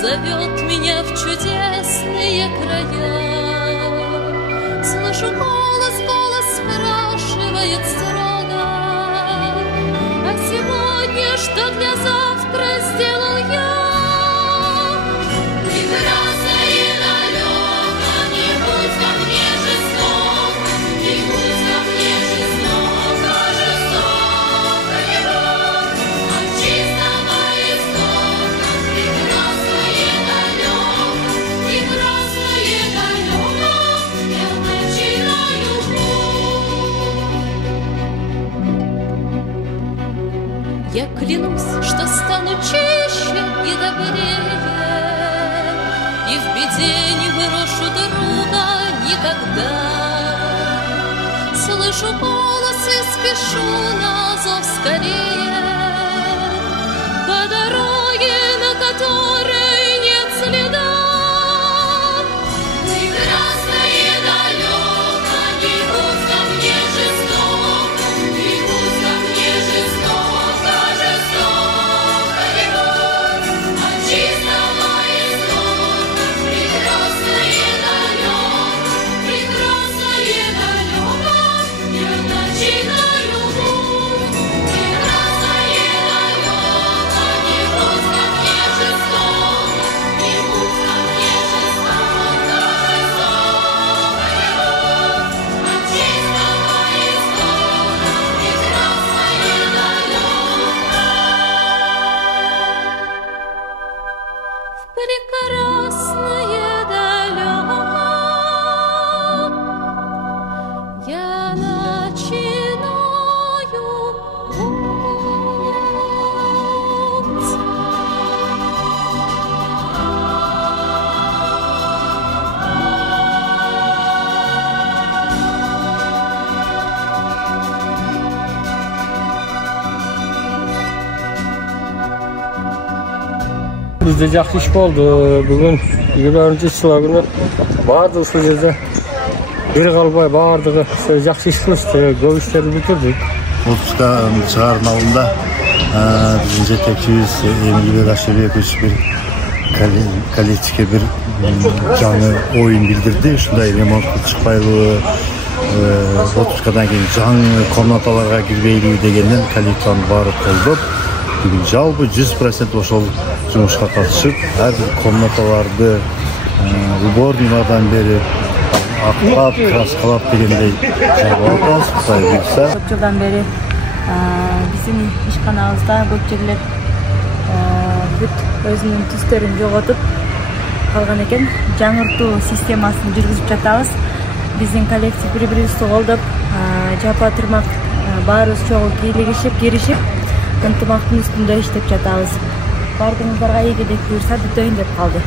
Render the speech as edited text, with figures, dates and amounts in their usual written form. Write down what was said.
зовет меня в чудесные края. Слышу голос спрашивает строго: а сегодня что для завтра сделал я? Прекрасное далеко, не будь ко мне жесток, не будь ко мне жестоко, жестоко любовь от чистого истока. Прекрасное далеко, я начинаю путь. Я клянусь, что стану чище и добрее, и в беде не брошу друга никогда. Слышу голос и спешу на зов скорее, по дороге, на которой нет следа. Прекрасное далеко, не будь ко мне жестоко, не будь ко мне жестоко, жестоко любовь от чистого истока. Прекрасное далеко, я начинаю путь. Прекрасное далеко, не будь ко мне жестоко, не будь ко мне жестоко, жестоко любовь от чистого истока. Прекрасное далеко, я начинаю путь. Bizde жақсы iş oldu. Bugün 24 günü vardı şu жерде. Bir kalbay bardығы жақсы iş kılıştı. Көп işleri bitirdik. Отпуска чыгарым алдында биздин жетекчибиз Эмилбек Ашебекович bir коллективге bir жаңы оюн билдирди. Ушундай ремонтко чыкпайлыбы, отпускадан кийин жаңы комнаталарга кирбейлиби дегенден коллективди барып колдоп, бүгүн жалпы 100% ошол жумушка катышып, ар бир комнаталарды уборныйлардан берип, аклап, краскалап дегендей жабып атабыз. Кудай буйрса. Көп жылдан бери биздин ишканабызда көп жерлер бүт өзүнүн түстөрүн жоготуп калган экен. Жаңыртуу системасын жүргүзүп жатабыз. Биздин коллектив бири-бирибизди колдоп, жапа турмак баарыбыз чогуу киришип, ынтымактын үстүндө иштеп жатабыз. Бардыгыңыздарга ийгилик буюрса бүтөйүн деп калды.